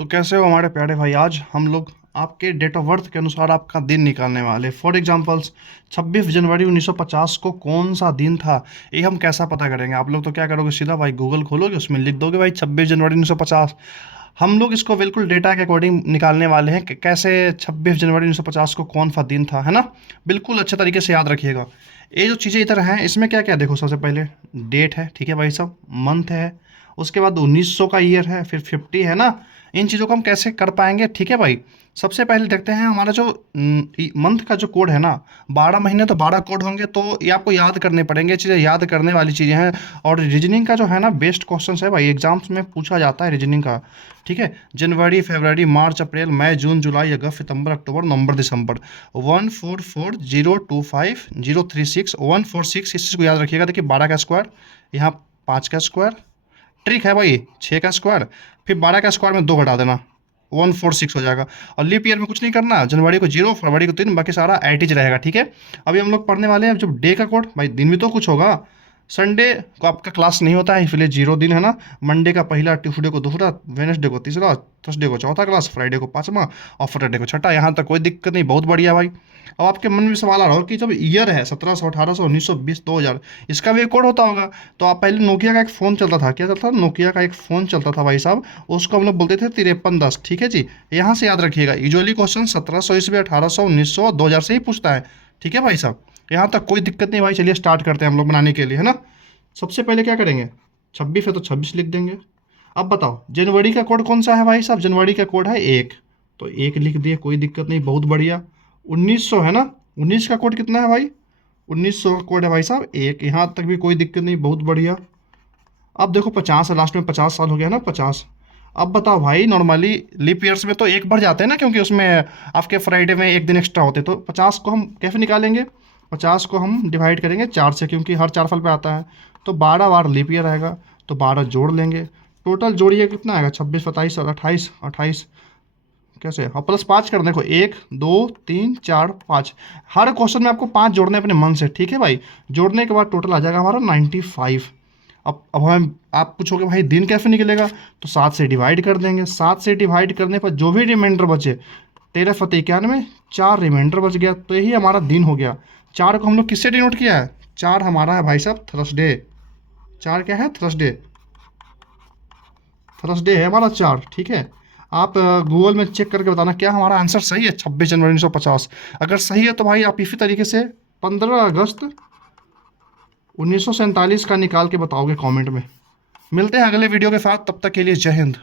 तो कैसे हो हमारे प्यारे भाई। आज हम लोग आपके डेट ऑफ बर्थ के अनुसार आपका दिन निकालने वाले। फॉर एग्जांपल्स 26 जनवरी 1950 को कौन सा दिन था, ये हम कैसा पता करेंगे। आप लोग तो क्या करोगे, सीधा भाई गूगल खोलोगे, उसमें लिख दोगे भाई 26 जनवरी 1950। हम लोग इसको बिल्कुल डेटा के अकॉर्डिंग निकालने वाले हैं कि कैसे 26 जनवरी 1950 को कौन सा दिन था, है ना। बिल्कुल अच्छे तरीके से याद रखिएगा। ये जो चीज़ें इधर हैं इसमें क्या क्या देखो, सबसे पहले डेट है, ठीक है भाई साहब, मंथ है, उसके बाद 1900 का ईयर है, फिर 50 है ना। इन चीज़ों को हम कैसे कर पाएंगे, ठीक है भाई। सबसे पहले देखते हैं हमारा जो मंथ का जो कोड है ना, 12 महीने तो 12 कोड होंगे, तो ये आपको याद करने पड़ेंगे। चीज़ें याद करने वाली चीज़ें हैं। और रीजनिंग का जो है ना बेस्ट क्वेश्चन है भाई, एग्जाम्स में पूछा जाता है रीजनिंग का, ठीक है। जनवरी, फरवरी, मार्च, अप्रैल, मई, जून, जुलाई, अगस्त, सितंबर, अक्टूबर, नवंबर, दिसंबर। 144025 036 146, इस चीज़ को याद रखिएगा। देखिए 12 का स्क्वायर, यहाँ 5 का स्क्वायर, ट्रिक है भाई, 6 का स्क्वायर, फिर 12 का स्क्वायर में 2 घटा देना, 146 हो जाएगा। और लीप ईयर में कुछ नहीं करना, जनवरी को 0, फरवरी को 3, बाकी सारा एटीज रहेगा, ठीक है। अभी हम लोग पढ़ने वाले हैं जब डे का कोड, भाई दिन भी तो कुछ होगा। संडे को आपका क्लास नहीं होता है, इसलिए 0 दिन है ना। मंडे का पहला, ट्यूसडे को दूसरा, वेनसडे को तीसरा, थर्सडे को चौथा क्लास, फ्राइडे को पाँचवा और फ्राइडे को छठा। यहाँ तक कोई दिक्कत नहीं, बहुत बढ़िया भाई। अब आपके मन में सवाल आ रहा हो कि जब ईयर है 1700, 1800, 1920, 2000, इसका भी एक कोड होता होगा। तो आप पहले नोकिया का एक फ़ोन चलता था, क्या चलता था, नोकिया का एक फ़ोन चलता था भाई साहब, उसको हम लोग बोलते थे 5310, ठीक है जी। यहाँ से याद रखिएगा, यूजुअली क्वेश्चन 1700 ईस्वी, 1800, 1900, 2000 से ही पूछता है, ठीक है भाई साहब। यहाँ तक कोई दिक्कत नहीं भाई। चलिए स्टार्ट करते हैं हम लोग बनाने के लिए, है ना। सबसे पहले क्या करेंगे, 26 है तो 26 लिख देंगे। अब बताओ जनवरी का कोड कौन सा है भाई साहब, जनवरी का कोड है 1, तो 1 लिख दिए, कोई दिक्कत नहीं, बहुत बढ़िया। 1900 है ना, 19 का कोड कितना है भाई, 1900 का कोड है भाई साहब 1, यहाँ तक भी कोई दिक्कत नहीं, बहुत बढ़िया। अब देखो 50 है लास्ट में, 50 साल हो गया ना, 50। अब बताओ भाई, नॉर्मली लीप ईयर्स में तो एक बढ़ जाते हैं ना, क्योंकि उसमें आपके फ्राइडे में एक दिन एक्स्ट्रा होते हैं। तो 50 को हम कैसे निकालेंगे, 50 को हम डिवाइड करेंगे 4 से, क्योंकि हर 4 फल पे आता है। तो 12 बार लीप ईयर आएगा, तो 12 जोड़ लेंगे। टोटल जोड़िए कितना आएगा, 26, 27, 28, 28, कैसे, और +5 कर, देखो 1, 2, 3, 4, 5। हर क्वेश्चन में आपको 5 जोड़ने अपने मन से, ठीक है भाई। जोड़ने के बाद टोटल आ जाएगा हमारा 95। अब हम, आप पूछोगे भाई दिन कैसे निकलेगा, तो 7 से डिवाइड कर देंगे। 7 से डिवाइड करने पर जो भी रिमाइंडर बचे, 13 फते 91, 4 रिमाइंडर बच गया, तो यही हमारा दिन हो गया। 4 को हम लोग किससे डिनोट किया है, 4 हमारा है भाई साहब थर्सडे। 4 क्या है, थर्सडे, थर्सडे है हमारा 4, ठीक है। आप गूगल में चेक करके बताना क्या हमारा आंसर सही है, 26 जनवरी 1950। अगर सही है तो भाई आप इसी तरीके से 15 अगस्त 1947 का निकाल के बताओगे कमेंट में। मिलते हैं अगले वीडियो के साथ, तब तक के लिए जय हिंद।